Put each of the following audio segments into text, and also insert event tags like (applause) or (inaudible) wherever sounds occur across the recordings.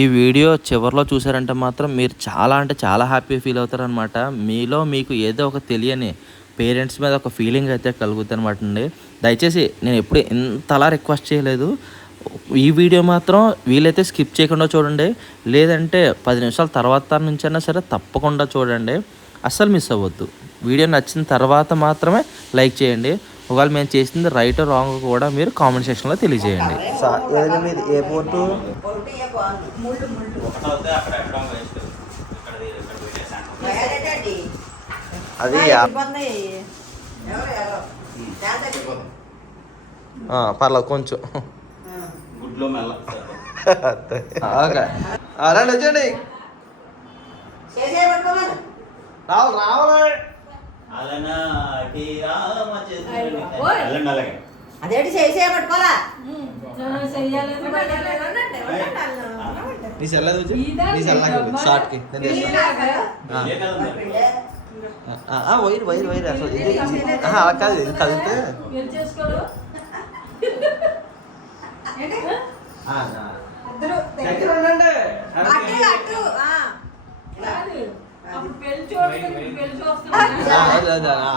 ఈ వీడియో చివరిలో చూసారంటే మాత్రం మీరు చాలా అంటే చాలా హ్యాపీ ఫీల్ అవుతారనమాట మీలో మీకు ఏదో ఒక తెలియని పేరెంట్స్ మీద ఒక ఫీలింగ్ అయితే కలుగుతుంది అనమాట అండి. దయచేసి నేను ఎప్పుడు ఇంతలా రిక్వెస్ట్ చేయలేదు. ఈ వీడియో మాత్రం వీలైతే స్కిప్ చేయకుండా చూడండి. లేదంటే పది నిమిషాల తర్వాత నుంచైనా సరే తప్పకుండా చూడండి. అస్సలు మిస్ అవ్వద్దు. వీడియో నచ్చిన తర్వాత మాత్రమే లైక్ చేయండి. ఒకవేళ మేము చేసింది రైట్ రాంగ్ కూడా మీరు కామెంట్ సెక్షన్లో తెలియజేయండి. ఏ పోర్టు అది పర్లేదు కొంచెం. గుడ్లో మెల్ల ఓకే రండి రావాలి. అదేంటి చేసే పట్టుకోవాలా? నీ సెల్లది వచ్చి? నీ సెల్లకి ఆ, వైర్ వైర్ వైర్. అసలు ఇది అలా కాదు ఇది ఆ. దగ్గర ఉండండి. ఆ, అది, అది, ఆ.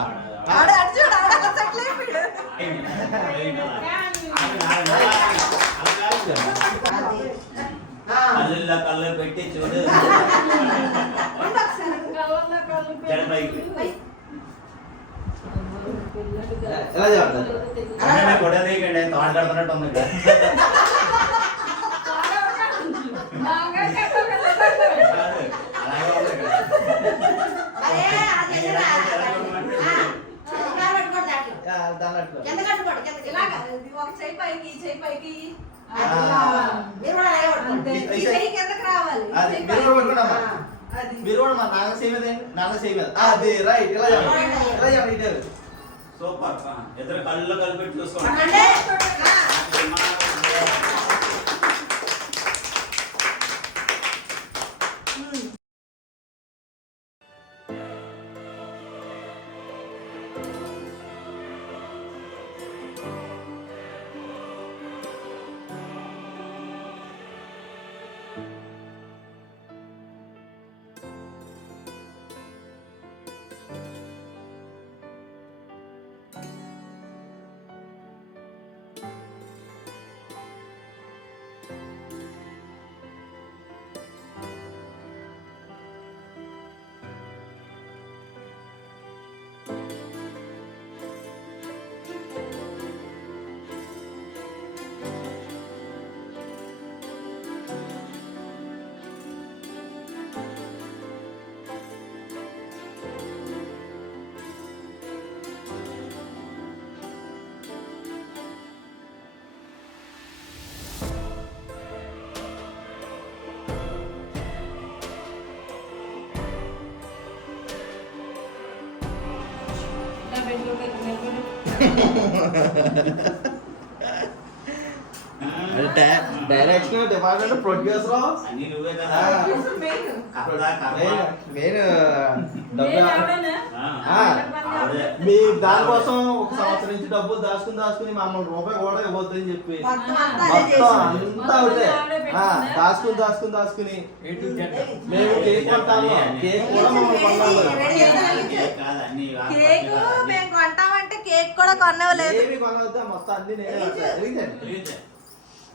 కళ్ళల్లో కళ్ళు పెట్టి చూడు జడపైకి ఎలా చేయాలి అన్ననే కొడలేకండి తోట కడుతున్నట్టు ఉంది ఇక్కడ. కాదు, అలాగే ఉంది ఇక్కడ. నేను ఎలా కొట్టు, ఎలా కొట్టమంటే ఆ, దాని అట్లా. కింద కట్టుకోండి కిందకి ఇలాగా ఒక చెయ్యి పైకి. ఈ చెయ్యి పైకి మీరు కూడా అలాగే పట్టుకోండి ఈ చెయ్యి కిందకి రావాలి. ఈ అది, చెయ్యి మీరు కూడా పైకి. పట్టుకోండి అమ్మా. అది. మీరు కూడా మా నాన్న చేయమేదే నాన్న చేయమేది అది రైట్. ఇలా చేయాలి ఇలా చేయాలి ఇదే సూపర్. ఆ, ఇద్దరు కళ్ళలో కలిపెట్టి చూసుకోండి Yo creo que también. Direction department producer నేను. మీ దానికోసం ఒక సంవత్సరం నుంచి డబ్బులు దాచుకుని దాచుకుని మమ్మల్ని రూపాయి కూడా ఇవ్వద్దని చెప్పి. మొత్తం అంతా అదే మొత్తం చేసింది. అంతా అవుతే దాచుకుని దాచుకుని దాచుకుని. మేము కేక్ కొంటాము. కేక్ కూడా మమ్మల్ని కొన్నాము. కేక్ కూడా కొనవలేదు ఏమి కొనవద్దా? మొత్తం అన్ని నేనే.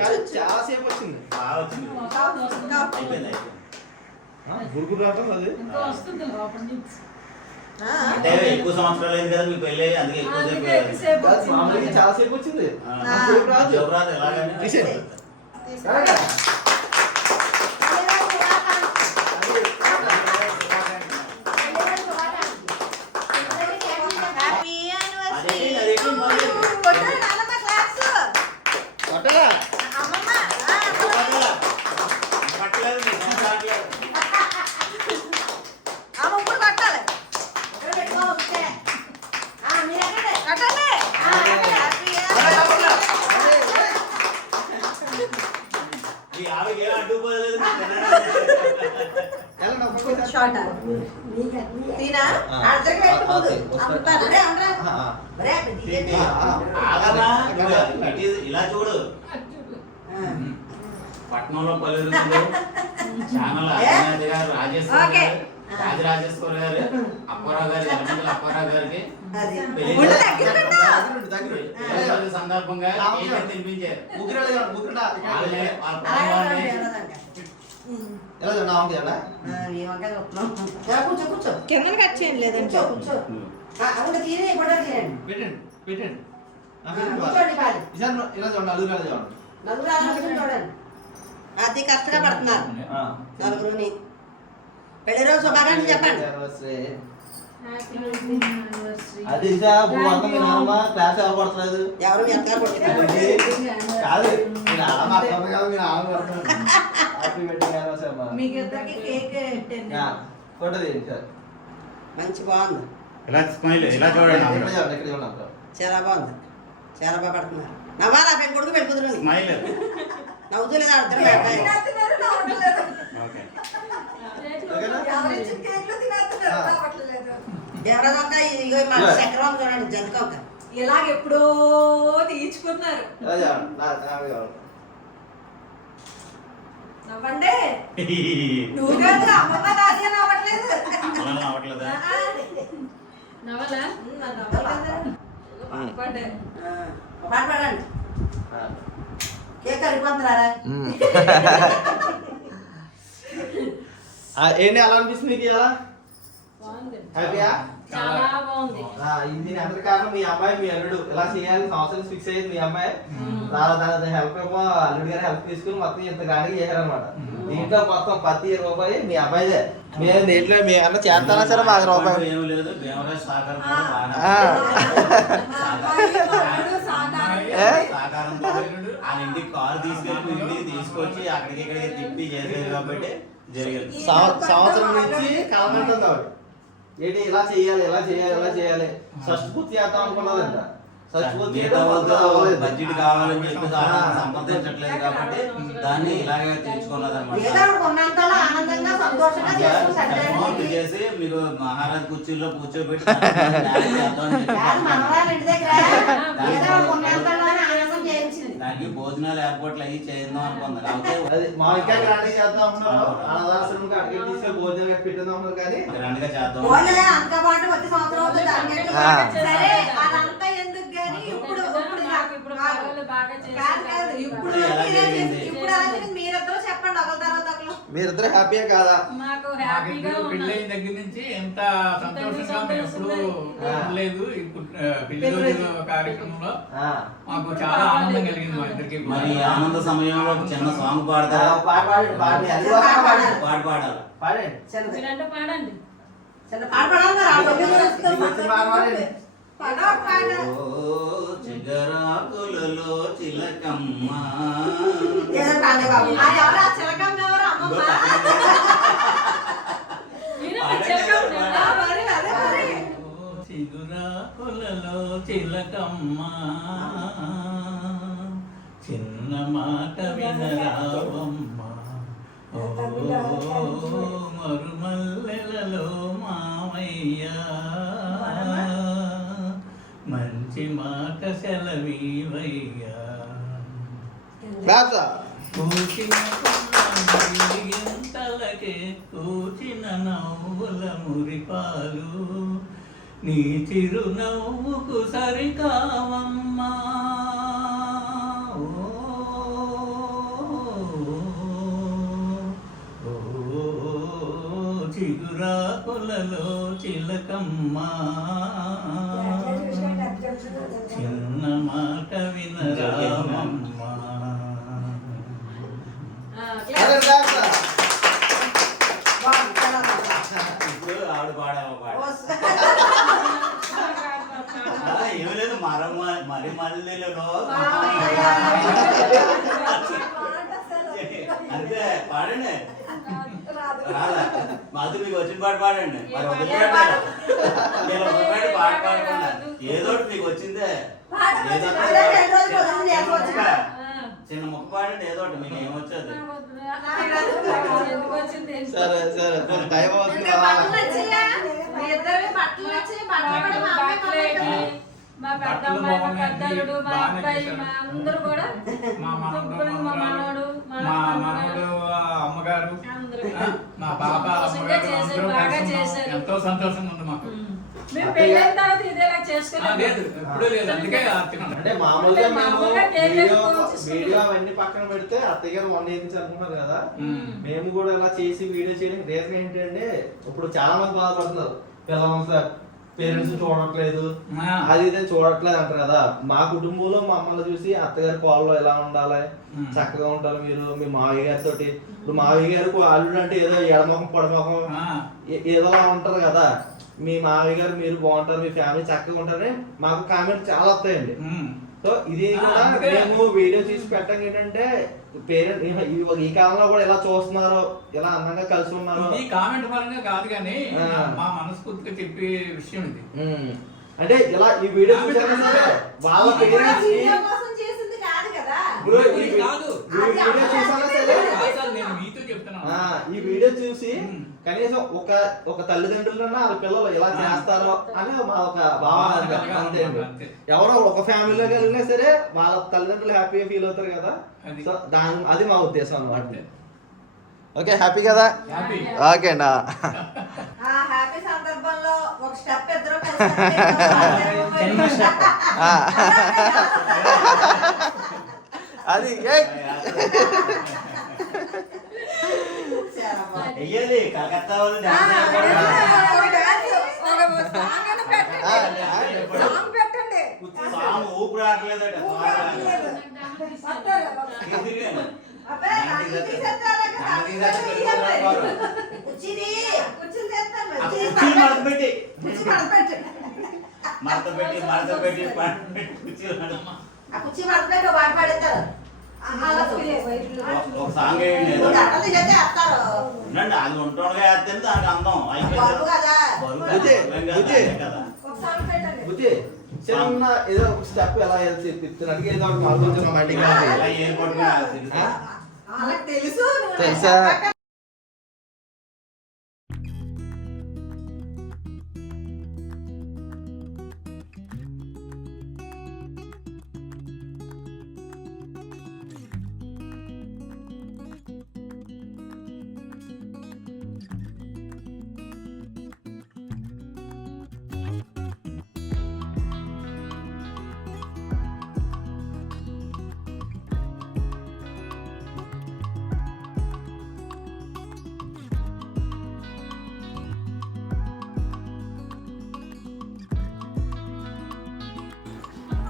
కాదు, చాలా సేపు వచ్చింది. బాగా వచ్చింది. అయిపోయింది గురుగురు రావటం అది అంటే ఎక్కువ సంవత్సరాలు అయింది కదా మీకు పెళ్ళి అందుకే ఎక్కువ సేపు. మామూలుగా చాలా సేపు వచ్చింది రాదు. ఎవరు రాదు ఎలాగని. ఇలా చూడు. పట్నంలో పల్లెలు (laughs) ఛానల్ రాజేశ్వర రాజరాజేశ్వర గారు అప్పారావు గారు గారికి సందర్భంగా తినిపించారు. కూర్చో కూర్చో. కింద కట్ చేయండి కూర్చో కూడా పెట్టండి పెట్టండి. ఇలా చూడండి చూడండి? నలుగురు చూడండి. నలుగురుని పెళ్ళి రోజు శుభాకాంక్షలు చెప్పండి. అది క్లాస్ ఎవరు కొడతలేదు? ఎవరు అది కాదు మంచి బాగుంది. ఇలా స్మైల్ ఇలా చూడండి. చాలా బాగుంది. చాలా బాగా పడుతున్నారు. నవ్వాలా? పెళ్ళి కొడుకు పెళ్ళి కుదురు స్మైల్ నవ్వుతూ లేదా అర్థం కాదు తినేస్తున్నారు, నవ్వట్లేదు. ఓకే ఎవరిచ్చిన కేకులు తినేస్తున్నారు, ఆ. నవ్వట్లేదు. దేవరాజంక ఇగో మన చక్రం చూడండి జంతికొక్క ఇలాగ ఎప్పుడో కావాలి. నవ్వండి. (laughs) నువ్వు కాదు అమ్మమ్మ తాతయ్య నవ్వట్లేదు. నవ్వలా? నవ్వలేదు పాపండి. ఆ, ఒక పాట పాడండి. ఆ. కేక్ అరిపోతున్నారా (laughs) ఏంటి అలా అనిపిస్తుంది మీకు ఇలా? హ్యాపీయా? చాలా బాగుంది. ఇది దీని అందరి కారణం మీ అమ్మాయి మీ అల్లుడు. ఇలా చేయాలి సంవత్సరం ఫిక్స్ అయ్యింది మీ అమ్మాయి. దాని దాని హెల్ప్ ఏమో అల్లుడు గారి హెల్ప్ తీసుకుని మొత్తం ఇంత గాడికి చేశారనమాట దీంట్లో మొత్తం ప్రతి రూపాయి మీ అబ్బాయిదే మేము దీంట్లో మీ అన్న చేస్తానా సరే మాకు రూపాయి (laughs) ఏం లేదు భీమరాజ్ సహకారం కూడా బాగానే ఆ. మా అబ్బాయి తమ్ముడు సాధారణ ఏ? సహకారంతో ఇంటికి కారు తీసుకెళ్ళి ఇంటికి తీసుకొచ్చి అక్కడికి ఇక్కడికి తిప్పి చేసేది కాబట్టి జరిగింది. సంవ- సంవత్సరం నుంచి కలమంటుంది ఆవిడ. ఏంటి ఇలా చేయాలి ఇలా చేయాలి ఇలా చేయాలి? షష్టి పూర్తి చేద్దాం అనుకున్నదంట. షష్టి పూర్తి మిగతా వాళ్ళతో అవ్వలేదు. బడ్జెట్ కావాలని చెప్పి ఆనందం సంపాదించట్లేదు కాబట్టి దాన్ని ఇలాగే తెచ్చుకున్నది మిగతా వాడు ఉన్నంతలో ఆనందంగా సంతోషంగా చేసుకుని అమౌంట్ సర్దండి. చేసి మీకు మహారాజ్ కుర్చీలో కూర్చోబెట్టి న్యాయం చేద్దామని చెప్పి కాదు మనవరాలు ఇంటి దగ్గర మిగతా వాడు ఉన్నంతలోనే ఆనందం చేయించింది దానికి ఏర్పాట్లు అయ్యి చేద్దాం అనుకుంది అది చేద్దాం అనుకున్నారు అనాథాశ్రమం తీసుకెళ్ళి భోజనం అనుకున్నారు కానీ గ్రాండ్గా చేద్దాం. ఓన్లీ అంత బాగుంటే వచ్చే సంవత్సరం అవుతుంది. దానికి ఆ. సరే అదంతా ఎందుకు గాని ఇప్పుడు ఇప్పుడు నాకు ఇప్పుడు పర్వాలేదు, బాగా కాదు కాదు. చేసి ఇప్పుడు ఎలా మీరే జరిగింది? చేసి- ఇప్పుడు అలా జరిగింది. మీరిద్దరూ హ్యాపీయే కాదా? మాకు హ్యాపీగా దగ్గర నుంచి ఎంత సంతోషంగా మేము ఎప్పుడు. లేదు. పెళ్ళి రోజు కార్యక్రమంలో. ఆ. మాకు చాలా ఆనందం కలిగింది మా ఇద్దరికి మరి ఆనంద సమయంలో ఒక చిన్న సాంగ్ ఆ, పాడతారా? పాట పాడాలి. పాడండి. మీరంటే పాడండి. చిన్న పాట పాడాలి. చిగరాకులలో చిలకమ్మ. చిగురాకులలో చిలకమ్మ. చిన్న మాట వినరావమ్మ. ఓ మరుమల్లెలలో మామయ్య. సెలవీవయ్యా కూచిన గింతలకే కూచిన నవ్వుల మురిపాలు. నీ చిరునవ్వుకు సరికావమ్మా. చిగురాకులలో చిలకమ్మా. చిన్న మాట వినరామమ్మా ఆవిడ ఓ, ఆ, ఏమీ లేదు మర మరి మల్లెలలో అంతే పాడండి. రాదా. మాది మీకు వచ్చిన పాట పాడండి. మరి పాట పాట ఏదో మీకు వచ్చిందే. చిన్న ముక్క. పాడండి ఏదో మీకు ఏమొచ్చేది వచ్చింది. సరే సరే టైం అవుతుంది? మీ మా పెద్దమ్మాయి పెద్దలుడు అబ్బాయి మా అందరూ కూడా మా అమ్మగారు, మా బాబా అమ్మగారు. ఎంతో సంతోషంగా ఉంది మాకు. మేము పెళ్ళైన తర్వాత అంటే మామూలుగా అంటే మేము వీడియో వీడియో అవన్నీ పక్కన పెడితే అత్తయ్య గారు మొన్న ఏం అనుకున్నారు కదా. మేము. కూడా ఇలా చేసి వీడియో చేయడానికి రీజన్ ఏంటంటే ఇప్పుడు చాలా మంది బాధపడుతున్నారు. పిల్లలు పేరెంట్స్ చూడట్లేదు. అది ఇది చూడట్లేదు అంటారు కదా. మా కుటుంబంలో మా అమ్మలు చూసి అత్తగారి కోళ్ళు ఎలా ఉండాలి. చక్కగా ఉంటారు మీరు మీ మావయ్య గారితో ఇప్పుడు మావయ్య గారికి అల్లుడు అంటే ఏదో ఎడమొఖం పొడమొఖం ఏదోలా ఉంటారు కదా. మీ మావయ్య గారు మీరు బాగుంటారు మీ ఫ్యామిలీ చక్కగా ఉంటారని మాకు కామెంట్ చాలా వస్తాయండి. సో ఇది కూడా. మేము వీడియో తీసి పెట్టడం ఏంటంటే పేరెంట్ ఈ కాలంలో కూడా ఎలా చూస్తున్నారు ఎలా అందంగా కలిసి ఉన్నారు ఇది కామెంట్ పరంగా కాదు కానీ. మా మనస్ఫూర్తిగా చెప్పే విషయం ఇది. అంటే ఇలా ఈ వీడియో చూసారా సరే వాళ్ళ పేరెంట్స్ ఇప్పుడు ఈ. ఈ వీడియో చూసారా సరే కాదు సార్, నేను మీతో చెప్తున్నాను ఆ, ఈ వీడియో చూసి. కనీసం ఒక ఒక తల్లిదండ్రులన్నా వాళ్ళ పిల్లలు ఇలా. చేస్తారో అని మా ఒక భావన అంతే. ఎవరో ఒక ఫ్యామిలీలో కలిగినా సరే వాళ్ళ తల్లిదండ్రులు హ్యాపీగా ఫీల్ అవుతారు కదా. సో దాని అది మా ఉద్దేశం అన్నమాట ఓకే హ్యాపీ కదా హ్యాపీ ఓకే. ఆ హ్యాపీ సందర్భంలో ఒక స్టెప్ ఇద్దరు. (laughs) (laughs) అది (laughs) కలకత్తా పెట్టండి. ఊపు రావట్లేదట కుర్చీ కుర్చీ మడత పెట్టి. కుర్చీ. మడత పెట్టి. మడత ఒక సాంగ్ ఉండండి అది ఉంటుండగా వేస్తేనే దానికి అందం. అయిపోయింది. చిన్న ఏదో ఒక స్టెప్ ఎలా చెప్తున్నట్టు ఏదో ఒకటి మాకు కొంచెం మా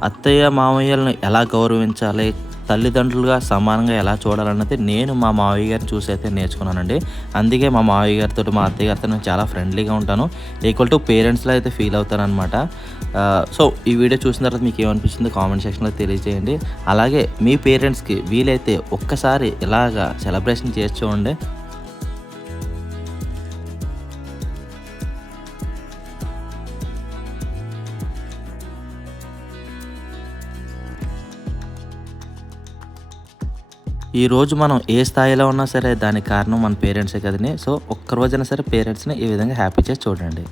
అత్తయ్య మామయ్యలను ఎలా గౌరవించాలి? తల్లిదండ్రులుగా సమానంగా ఎలా చూడాలన్నది నేను మా మావయ్య గారిని చూసి అయితే నేర్చుకున్నానండి. అందుకే మా మావయ్య గారితో మా అత్తయ్య గారితో నేను చాలా ఫ్రెండ్లీగా ఉంటాను. ఈక్వల్ టు పేరెంట్స్లో అయితే ఫీల్ అవుతాను సో ఈ వీడియో చూసిన తర్వాత మీకు ఏమనిపించిందో కామెంట్ సెక్షన్లో తెలియజేయండి. అలాగే మీ పేరెంట్స్కి వీలైతే ఒక్కసారి ఇలాగా సెలబ్రేషన్ చేసి చూడండి. ఈ రోజు మనం ఏ స్థాయిలో ఉన్నా సరే దానికి కారణం మన పేరెంట్సే కదండి. సో ఒక్కరోజైనా సరే పేరెంట్స్ని ఈ విధంగా హ్యాపీ చేసి చూడండి.